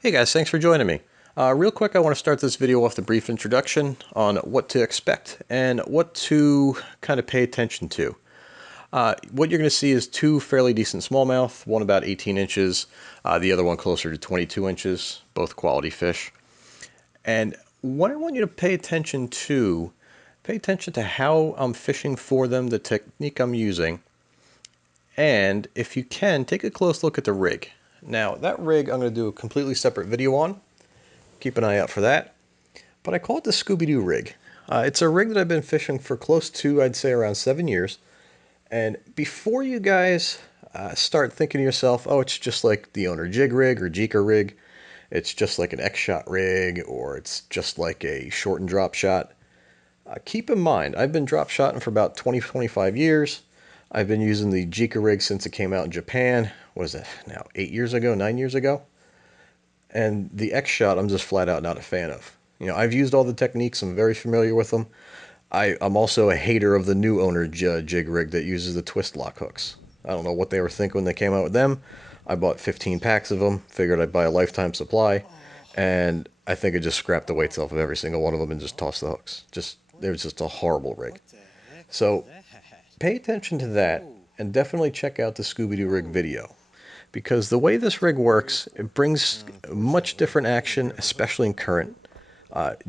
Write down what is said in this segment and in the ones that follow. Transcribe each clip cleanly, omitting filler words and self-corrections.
Hey guys, thanks for joining me. Real quick, I want to start this video off with a brief introduction on what to expect and what to kind of pay attention to. What you're going to see is two fairly decent smallmouth, one about 18 inches, the other one closer to 22 inches, both quality fish. And what I want you to pay attention to how I'm fishing for them, the technique I'm using, and if you can, take a close look at the rig. Now, that rig I'm going to do a completely separate video on. Keep an eye out for that. But I call it the Scooby Doo rig. It's a rig that I've been fishing for close to, I'd say, around 7 years. And before you guys start thinking to yourself, oh, it's just like the owner jig rig or Jeeker rig, it's just like an X-shot rig, or it's just like a short and drop shot. Keep in mind, I've been drop shotting for about 20-25 years. I've been using the Jeeker rig since it came out in Japan. What is it now, 8 years ago, 9 years ago? And the X-shot I'm just flat out not a fan of. You know, I've used all the techniques, I'm very familiar with them. I'm also a hater of the new owner jig rig that uses the twist lock hooks. I don't know what they were thinking when they came out with them. I bought 15 packs of them, figured I'd buy a lifetime supply, and I think I just scrapped the weights off of every single one of them and just tossed the hooks. It was just a horrible rig. So pay attention to that, and definitely check out the Scooby Doo rig video. Because the way this rig works, it brings much different action, especially in current.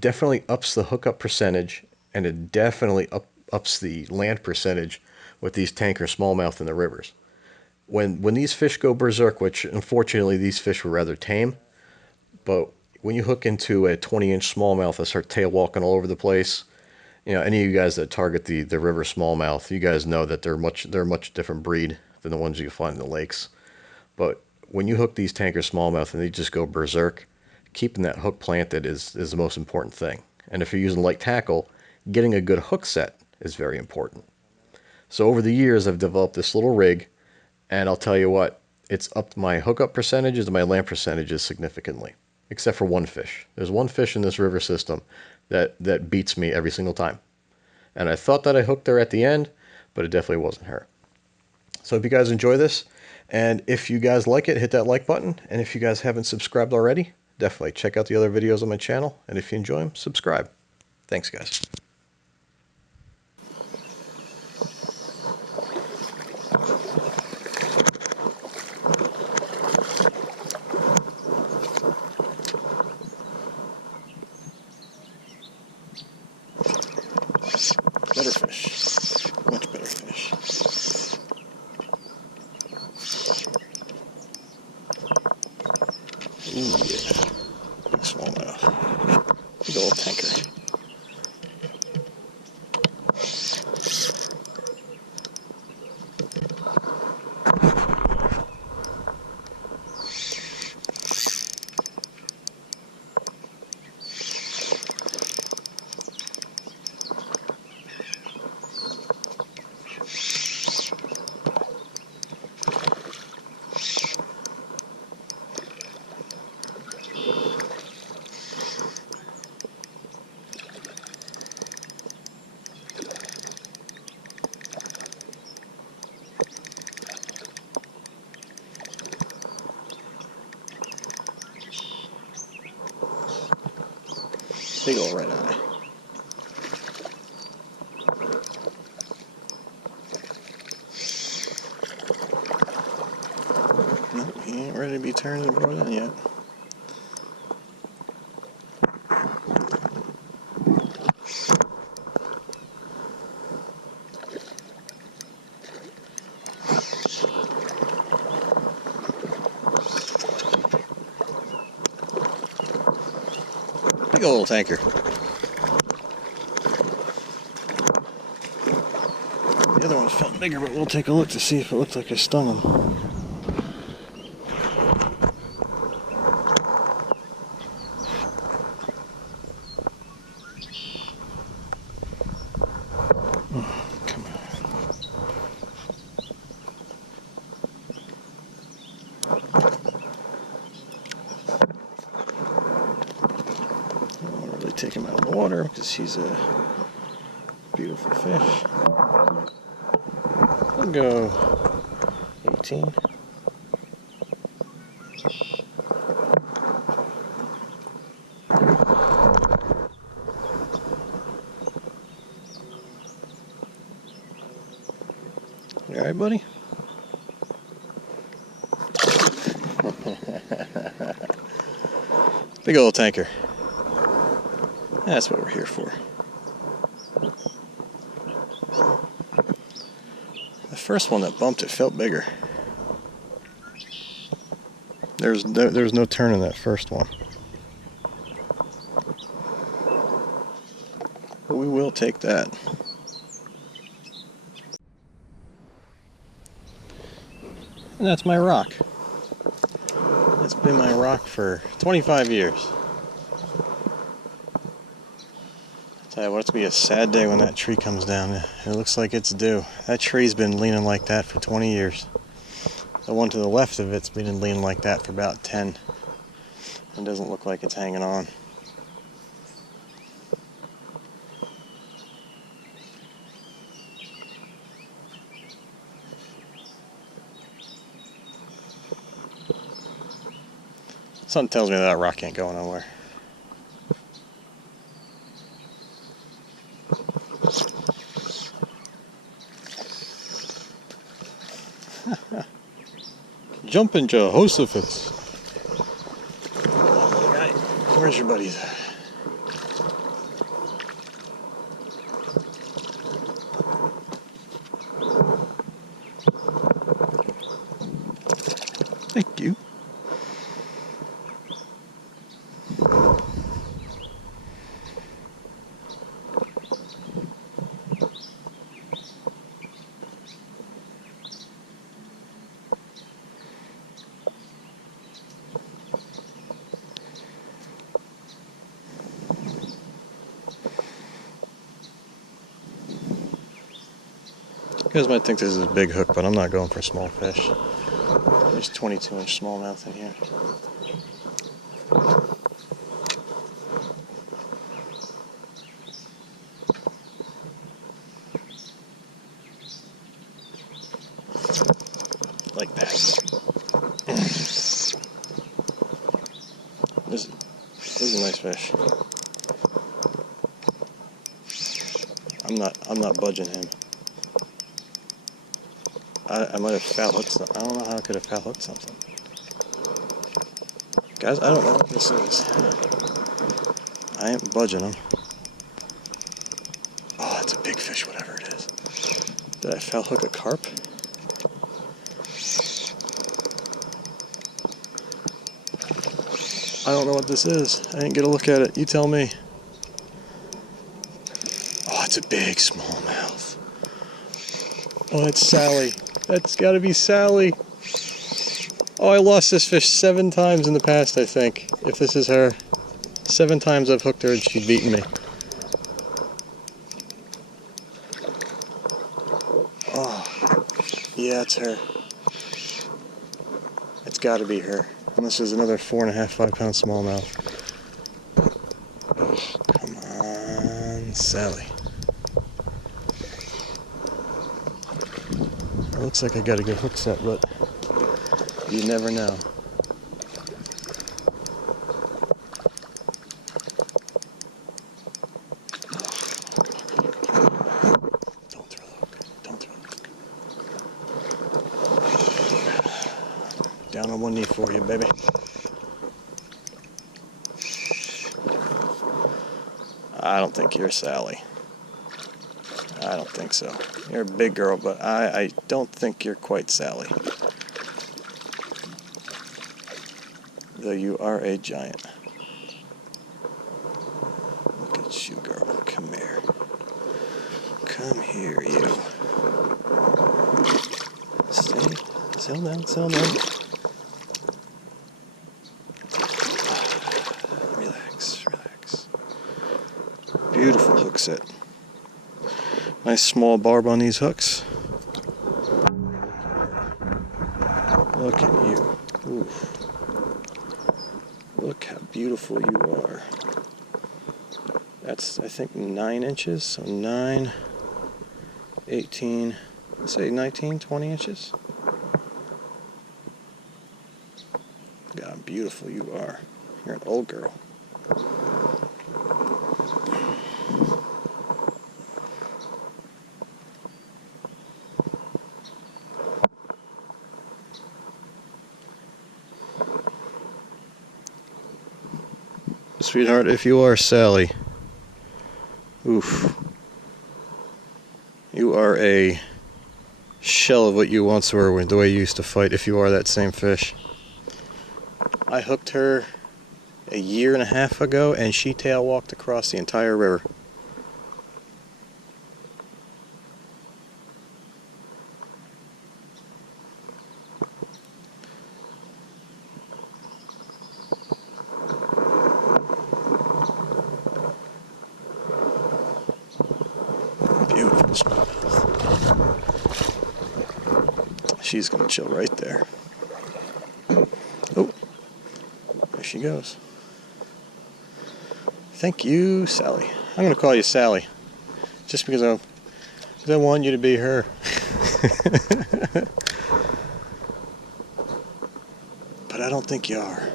Definitely ups the hookup percentage, and it definitely ups the land percentage with these tanker smallmouth in the rivers. When these fish go berserk, which unfortunately these fish were rather tame, but when you hook into a 20-inch smallmouth and start tail walking all over the place, you know, any of you guys that target the river smallmouth, you guys know that they're a much different breed than the ones you find in the lakes. But when you hook these tanker smallmouth and they just go berserk, keeping that hook planted is the most important thing. And if you're using light tackle, getting a good hook set is very important. So over the years, I've developed this little rig, and I'll tell you what, it's upped my hookup percentages and my land percentages significantly, except for one fish. There's one fish in this river system that beats me every single time. And I thought that I hooked her at the end, but it definitely wasn't her. So if you guys enjoy this, and if you guys like it, hit that like button. And if you guys haven't subscribed already, definitely check out the other videos on my channel. And if you enjoy them, subscribe. Thanks, guys. Better fish. Much better fish. Ooh, yeah. Big smallmouth. Big old tanker. Big old red eye. Nope, he ain't ready to be turned and brought in yet. Big old tanker. The other one felt bigger, but we'll take a look to see if it looked like I stung him. Come on. I'll really take him out of the water because he's a beautiful fish. I'll go 18. Alright, buddy? Big old tanker. That's what we're here for. The first one that bumped it felt bigger. There was no turn in that first one. But we will take that. And that's my rock. That's been my rock for 25 years. I'll tell you what, it's going to be a sad day when that tree comes down. It looks like it's due. That tree's been leaning like that for 20 years. The one to the left of it's been leaning like that for about 10. It doesn't look like it's hanging on. Something tells me that rock ain't going nowhere. Jumping Jehoshaphat. Oh, guy. Where's your buddies? Thank you. You guys might think this is a big hook, but I'm not going for small fish. There's 22-inch smallmouth in here. Like that. This is a nice fish. I'm not budging him. I might have foul hooked something. I don't know how I could have foul hooked something. Guys, I don't know what this is. I ain't budging him. Oh, it's a big fish, whatever it is. Did I foul hook a carp? I don't know what this is. I didn't get a look at it. You tell me. Oh, it's a big smallmouth. Oh, it's Sally. That's gotta be Sally. Oh, I lost this fish 7 times in the past, I think. If this is her. 7 times I've hooked her and she's beaten me. Oh, yeah, it's her. It's gotta be her. Unless there's another 4.5, 5 pound smallmouth. Oh, come on, Sally. It looks like I got a good hook set, but you never know. Don't throw the hook. Don't throw the hook. Down on one knee for you, baby. I don't think you're Sally. I don't think so. You're a big girl, but I don't think you're quite Sally. Though you are a giant. Look at you, girl. Come here. Come here, you. Stay. Settle down, settle down. Relax, relax. Beautiful hook set. Nice small barb on these hooks. Look at you. Oof. Look how beautiful you are. That's, I think, 9 inches. So 9, 18, let's say 19, 20 inches. God, how beautiful you are. You're an old girl. Sweetheart, if you are Sally, oof, you are a shell of what you once were, the way you used to fight, if you are that same fish. I hooked her a year and a half ago and she tail walked across the entire river. Beautiful smallmouth. She's gonna chill right there. Oh, there she goes. Thank you, Sally. I'm gonna call you Sally, just because I want you to be her. But I don't think you are.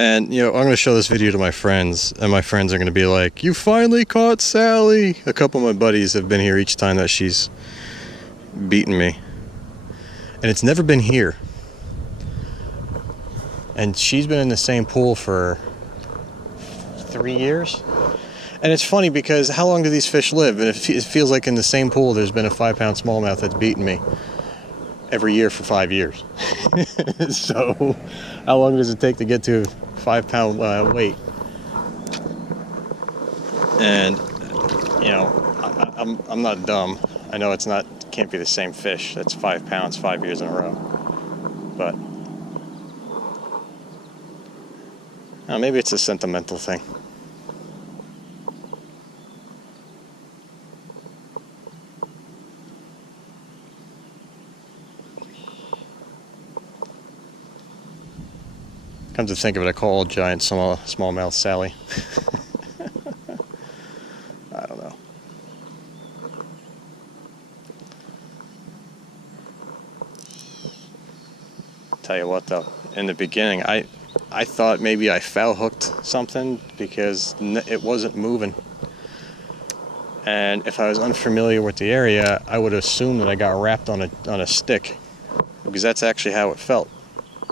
And, you know, I'm going to show this video to my friends, and my friends are going to be like, "You finally caught Sally!" A couple of my buddies have been here each time that she's beaten me. And it's never been here. And she's been in the same pool for 3 years. And it's funny because how long do these fish live? And it feels like in the same pool there's been a 5-pound smallmouth that's beaten me every year for 5 years. So how long does it take to get to 5-pound weight? And you know, I'm not dumb. I know can't be the same fish. That's 5 pounds 5 years in a row. But maybe it's a sentimental thing. Come to think of it, I call giant smallmouth Sally. I don't know. Tell you what though, in the beginning I thought maybe I foul hooked something because it wasn't moving. And if I was unfamiliar with the area, I would assume that I got wrapped on a stick, because that's actually how it felt.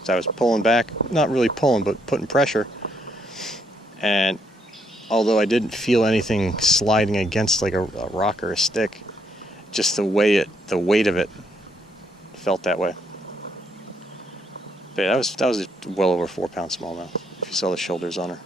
So I was pulling back, not really pulling, but putting pressure. And although I didn't feel anything sliding against like a rock or a stick, just the weight of it felt that way. But yeah, that was well over 4-pound smallmouth, if you saw the shoulders on her.